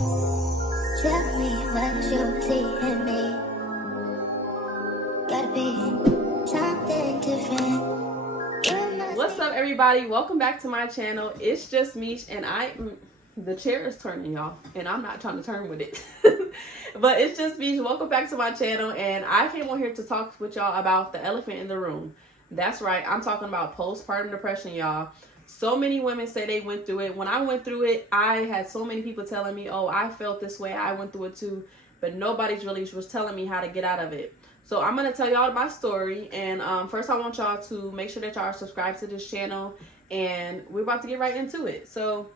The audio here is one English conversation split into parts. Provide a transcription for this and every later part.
Tell me what you see in me. Gotta be something different. What's up, everybody? Welcome back to my channel. It's just Mish, and the chair is turning, y'all, and I'm not trying to turn with it. But it's just Mish. Welcome back to my channel, and I came on here to talk with y'all about the elephant in the room. That's right, I'm talking about postpartum depression, y'all. So many women say they went through it. When I went through it, I had so many people telling me, oh, I felt this way, I went through it too, but nobody's really was telling me how to get out of it. So I'm going to tell y'all my story, and first I want y'all to make sure that y'all are subscribed to this channel, and we're about to get right into it. So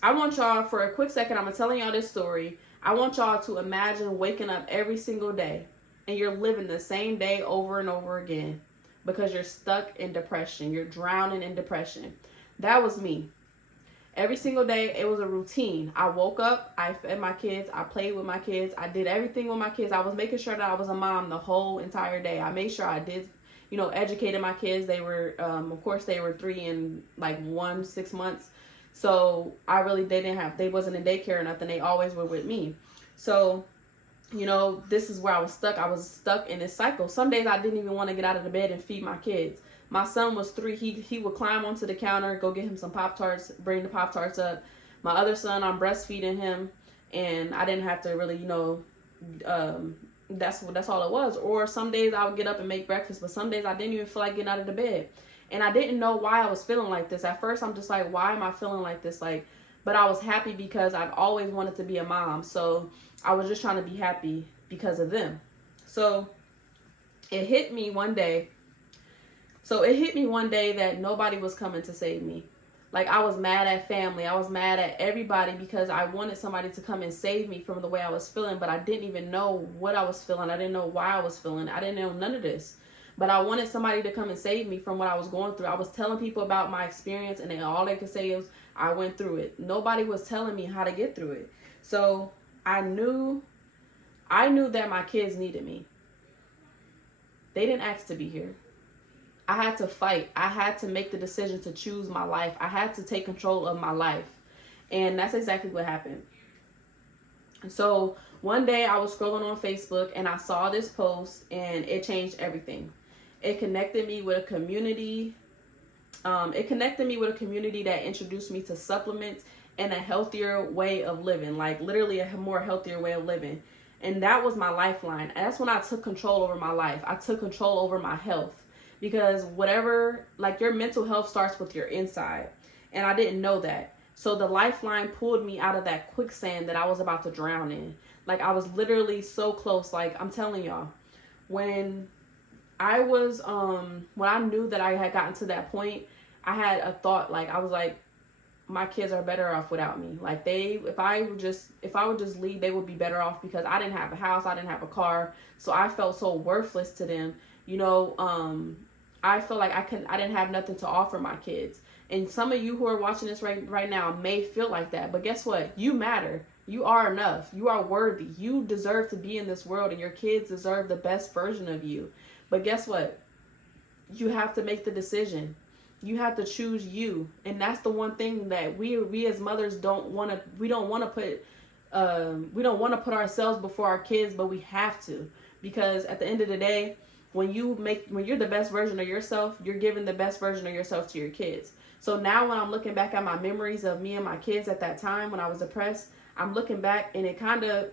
I want y'all, for a quick second, I'm telling y'all this story. I want y'all to imagine waking up every single day, and you're living the same day over and over again because you're stuck in depression. You're drowning in depression. That was me. Every single day, it was a routine. I woke up, I fed my kids, I played with my kids, I did everything with my kids. I was making sure that I was a mom the whole entire day. I made sure I did, educated my kids. They were, of course, they were 3 and 6 months. So they wasn't in daycare or nothing. They always were with me. So, this is where I was stuck. I was stuck in this cycle. Some days I didn't even want to get out of the bed and feed my kids. My son was 3. He would climb onto the counter, go get him some Pop-Tarts, bring the Pop-Tarts up. My other son, I'm breastfeeding him, and I didn't have to really, that's all it was. Or some days I would get up and make breakfast, but some days I didn't even feel like getting out of the bed. And I didn't know why I was feeling like this. At first, I'm just like, why am I feeling like this? But I was happy because I've always wanted to be a mom. So I was just trying to be happy because of them. So it hit me one day. That nobody was coming to save me. I was mad at family. I was mad at everybody because I wanted somebody to come and save me from the way I was feeling, but I didn't even know what I was feeling. I didn't know why I was feeling. I didn't know none of this. But I wanted somebody to come and save me from what I was going through. I was telling people about my experience, and then all they could say is, I went through it. Nobody was telling me how to get through it. So I knew that my kids needed me. They didn't ask to be here. I had to fight. I had to make the decision to choose my life. I had to take control of my life. And that's exactly what happened. So one day I was scrolling on Facebook and I saw this post, and it changed everything. It connected me with a community. That introduced me to supplements and a healthier way of living, literally a more healthier way of living. And that was my lifeline. And that's when I took control over my life. I took control over my health. Because your mental health starts with your inside. And I didn't know that. So the lifeline pulled me out of that quicksand that I was about to drown in. I was literally so close. I'm telling y'all, when I knew that I had gotten to that point, I had a thought, I was like, my kids are better off without me. If I would just leave, they would be better off, because I didn't have a house, I didn't have a car. So I felt so worthless to them. I feel like I didn't have nothing to offer my kids. And some of you who are watching this right now may feel like that. But guess what? You matter. You are enough. You are worthy. You deserve to be in this world, and your kids deserve the best version of you. But guess what? You have to make the decision. You have to choose you. And that's the one thing that we as mothers don't want to put ourselves before our kids, but we have to. Because at the end of the day, when you're the best version of yourself, you're giving the best version of yourself to your kids. So now when I'm looking back at my memories of me and my kids at that time when I was depressed, I'm looking back, and it kind of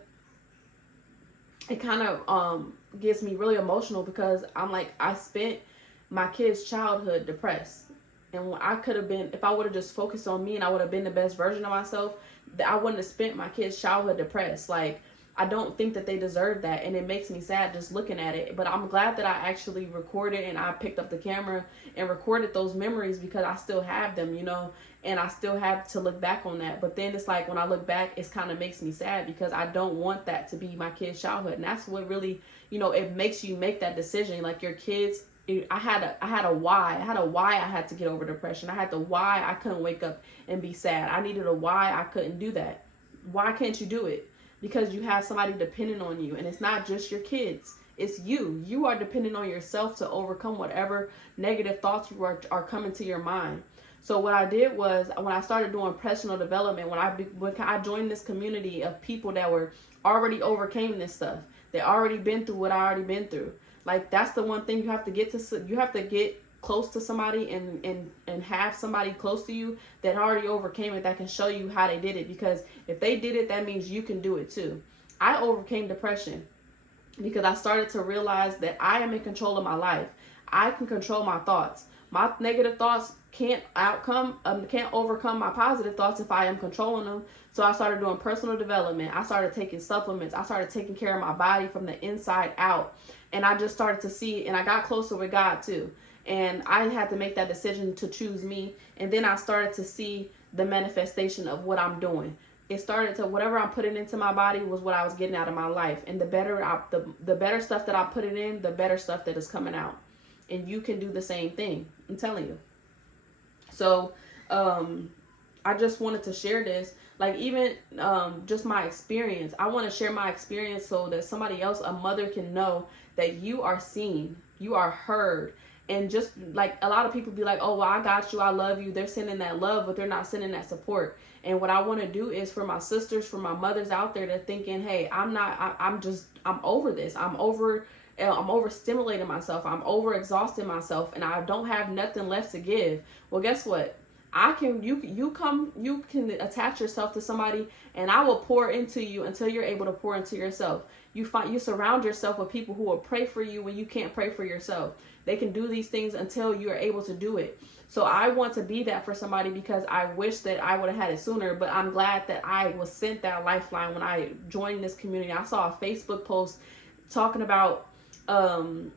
gets me really emotional, because I'm like, I spent my kids' childhood depressed. And I could have been, if I would have just focused on me and I would have been the best version of myself, I wouldn't have spent my kids' childhood depressed. I don't think that they deserve that, and it makes me sad just looking at it. But I'm glad that I actually recorded, and I picked up the camera and recorded those memories, because I still have them, and I still have to look back on that. But then it's when I look back, it kind of makes me sad, because I don't want that to be my kids' childhood. And that's what really, it makes you make that decision. Your kids, I had a why. I had to get over depression. I had the why I couldn't wake up and be sad. I needed a why I couldn't do that. Why can't you do it? Because you have somebody depending on you, and it's not just your kids. It's you. You are dependent on yourself to overcome whatever negative thoughts are coming to your mind. So what I did was, when I started doing personal development, when I joined this community of people that were already overcame this stuff, they already been through what I already been through. Like, that's the one thing you have to get to. You have to get close to somebody and have somebody close to you that already overcame it, that can show you how they did it. Because if they did it, that means you can do it too. I overcame depression because I started to realize that I am in control of my life. I can control my thoughts. My negative thoughts can't overcome my positive thoughts if I am controlling them. So I started doing personal development. I started taking supplements. I started taking care of my body from the inside out. And I just started to see, and I got closer with God too. And I had to make that decision to choose me. And then I started to see the manifestation of what I'm doing. It started to, whatever I'm putting into my body was what I was getting out of my life. And the better stuff that I put it in, the better stuff that is coming out. And you can do the same thing. I'm telling you. So, I just wanted to share this. Like, even just my experience. I want to share my experience so that somebody else, a mother, can know that you are seen, you are heard. And just like, a lot of people be like, oh, well, I got you, I love you. They're sending that love, but they're not sending that support. And what I want to do is for my sisters, for my mothers out there that thinking, hey, I'm over this. I'm overstimulating myself. I'm overexhausting myself, and I don't have nothing left to give. Well, guess what? You can attach yourself to somebody, and I will pour into you until you're able to pour into yourself. You surround yourself with people who will pray for you when you can't pray for yourself. They can do these things until you are able to do it. So I want to be that for somebody, because I wish that I would have had it sooner, but I'm glad that I was sent that lifeline when I joined this community. I saw a Facebook post talking about, that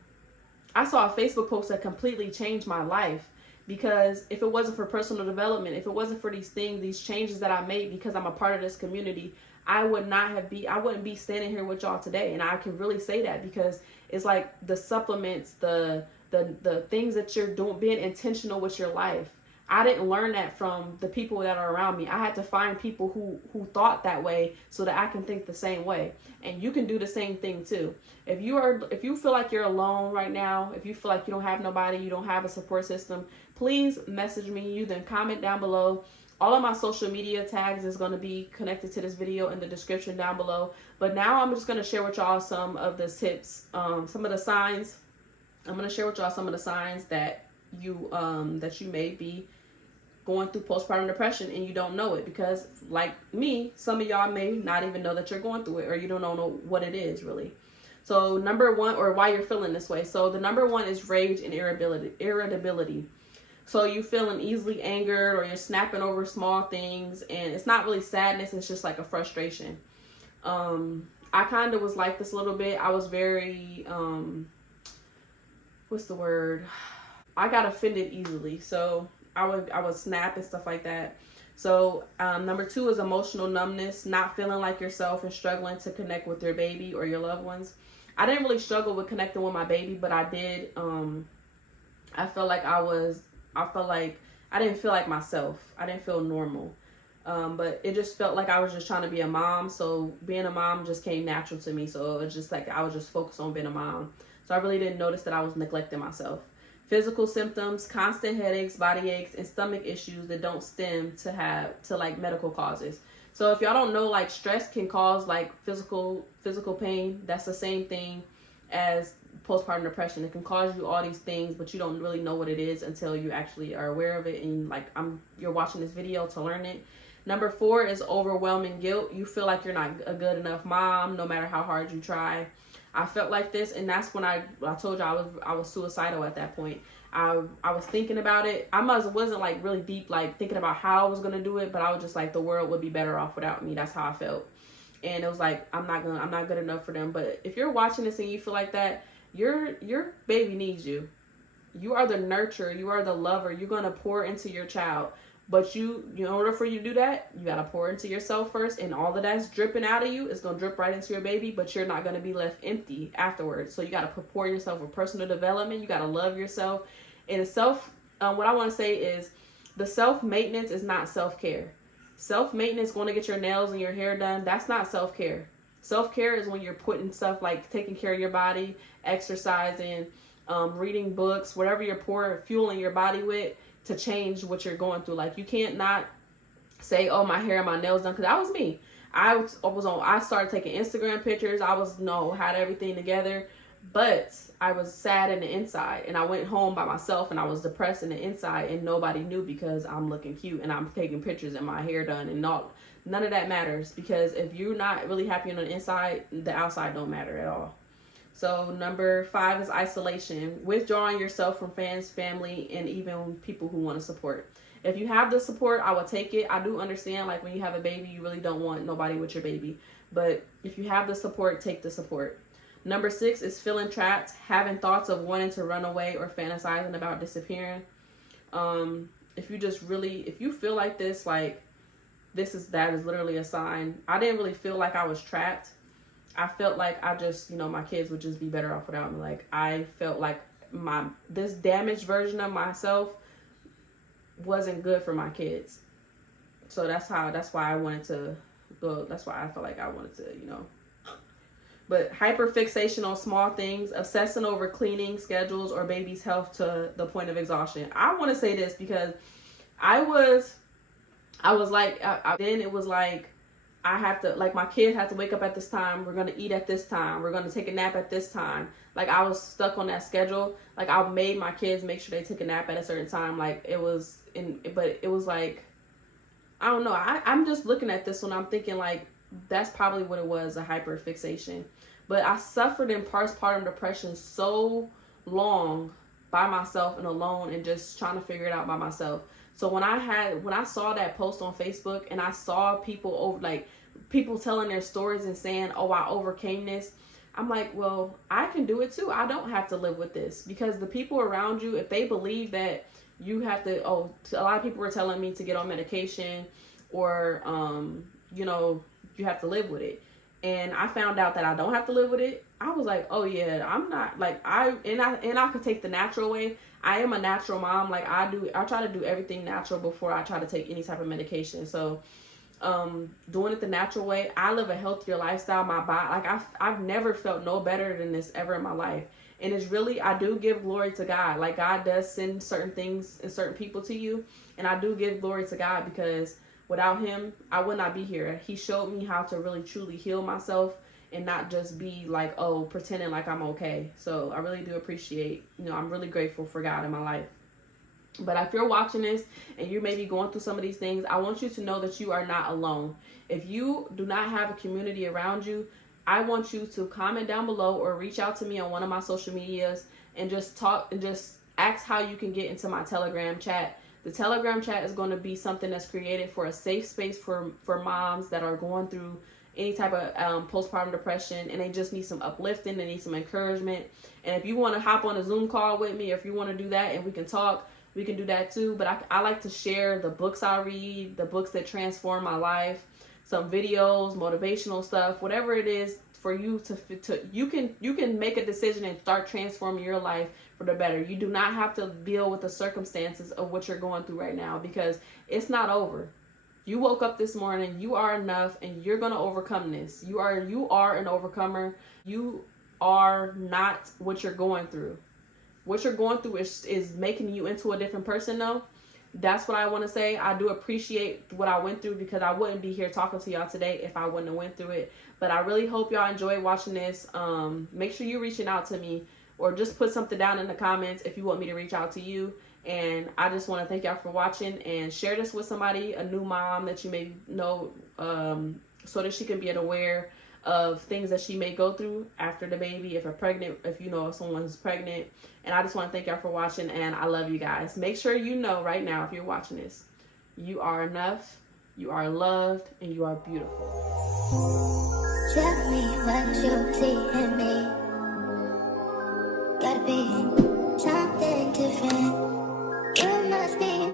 completely changed my life. Because if it wasn't for personal development, if it wasn't for these things, these changes that I made because I'm a part of this community, I wouldn't be standing here with y'all today. And I can really say that because it's like the supplements, the things that you're doing, being intentional with your life. I didn't learn that from the people that are around me. I had to find people who thought that way so that I can think the same way. And you can do the same thing too. If you feel like you're alone right now, if you feel like you don't have nobody, you don't have a support system, please message me. You then comment down below. All of my social media tags is going to be connected to this video in the description down below. But now I'm just going to share with y'all some of the tips, some of the signs. I'm going to share with y'all some of the signs that you may be going through postpartum depression and you don't know it, because like me, some of y'all may not even know that you're going through it, or you don't know what it is really. So number one, or why you're feeling this way. So the number one is rage and irritability. So you feeling easily angered, or you're snapping over small things, and it's not really sadness, it's just like a frustration. I kind of was like this a little bit. I was very, what's the word? I got offended easily. So I would snap and stuff like that. So number two is emotional numbness, not feeling like yourself and struggling to connect with your baby or your loved ones. I didn't really struggle with connecting with my baby, but I did. I felt like I didn't feel like myself. I didn't feel normal. But it just felt like I was just trying to be a mom. So being a mom just came natural to me. So it was just like I was just focused on being a mom. So I really didn't notice that I was neglecting myself. Physical symptoms, constant headaches, body aches, and stomach issues that don't stem to like medical causes. So if y'all don't know, like stress can cause like physical pain. That's the same thing as postpartum depression. It can cause you all these things, but you don't really know what it is until you actually are aware of it. And like you're watching this video to learn it. Number four is overwhelming guilt. You feel like you're not a good enough mom, no matter how hard you try. I felt like this, and that's when I told you I was suicidal at that point. I was thinking about it. Wasn't like really deep, like thinking about how I was gonna do it, but I was just like, the world would be better off without me. That's how I felt, and it was like I'm not good enough for them. But if you're watching this and you feel like that, your baby needs you. You are the nurturer. You are the lover. You're gonna pour into your child. But in order for you to do that, you got to pour into yourself first, and all of that's dripping out of you is going to drip right into your baby, but you're not going to be left empty afterwards. So you got to pour yourself with personal development. You got to love yourself. And what I want to say is the self-maintenance is not self-care. Self-maintenance, going to get your nails and your hair done, that's not self-care. Self-care is when you're putting stuff like taking care of your body, exercising, reading books, whatever you're fueling your body with. to change what you're going through. Like, you can't not say, oh, my hair and my nails done, because that was me. I started taking Instagram pictures. I had everything together, but I was sad in the inside, and I went home by myself and I was depressed in the inside, and nobody knew because I'm looking cute and I'm taking pictures and my hair done, and none of that matters, because if you're not really happy on the inside, the outside don't matter at all. So number 5 is isolation, withdrawing yourself from fans, family, and even people who want to support. If you have the support, I will take it. I do understand, like, when you have a baby, you really don't want nobody with your baby. But if you have the support, take the support. Number 6 is feeling trapped, having thoughts of wanting to run away or fantasizing about disappearing. If you feel like this, like, that is literally a sign. I didn't really feel like I was trapped. I felt like my kids would just be better off without me. Like, I felt like this damaged version of myself wasn't good for my kids. So that's why I wanted to go. That's why I felt like I wanted to, But hyperfixation on small things, obsessing over cleaning schedules or baby's health to the point of exhaustion. I want to say this because I was like, then it was like, I have to, like, my kids have to wake up at this time. We're going to eat at this time. We're going to take a nap at this time. Like, I was stuck on that schedule. Like, I made my kids make sure they took a nap at a certain time. Like, but it was like, I don't know. I'm just looking at this when I'm thinking, like, that's probably what it was, a hyperfixation. But I suffered in postpartum depression so long by myself and alone and just trying to figure it out by myself. So when I saw that post on Facebook and I saw people telling their stories and saying, oh, I overcame this, I'm like, well, I can do it too. I don't have to live with this, because the people around you, if they believe that you have to, a lot of people were telling me to get on medication or, you have to live with it. And I found out that I don't have to live with it. I was like, oh yeah, I'm not, like, I could take the natural way. I am a natural mom. Like, I try to do everything natural before I try to take any type of medication. So, doing it the natural way, I live a healthier lifestyle. My body, like, I've never felt no better than this ever in my life. And it's really, I do give glory to God. Like, God does send certain things and certain people to you. And I do give glory to God, because without him, I would not be here. He showed me how to really truly heal myself and not just be like, oh, pretending like I'm okay. So I really do appreciate, I'm really grateful for God in my life. But if you're watching this and you may be going through some of these things, I want you to know that you are not alone. If you do not have a community around you, I want you to comment down below or reach out to me on one of my social medias and just talk and just ask how you can get into my Telegram chat. The Telegram chat is going to be something that's created for a safe space for moms that are going through any type of postpartum depression, and they just need some uplifting, they need some encouragement. And if you want to hop on a Zoom call with me, if you want to do that and we can talk, we can do that too. But I like to share the books I read, the books that transform my life, some videos, motivational stuff, whatever it is for you to you can make a decision and start transforming your life for the better. You do not have to deal with the circumstances of what you're going through right now, because it's not over. You woke up this morning, you are enough, and you're going to overcome this. You are an overcomer. You are not what you're going through. What you're going through is making you into a different person, though. That's what I want to say. I do appreciate what I went through, because I wouldn't be here talking to y'all today if I wouldn't have went through it. But I really hope y'all enjoyed watching this. Make sure you're reaching out to me, or just put something down in the comments if you want me to reach out to you. And I just want to thank y'all for watching, and share this with somebody, a new mom that you may know, so that she can be aware of things that she may go through after the baby, if you know someone's pregnant. And I just want to thank y'all for watching, and I love you guys. Make sure you know right now, if you're watching this, you are enough, you are loved, and you are beautiful. Tell me what you see in me.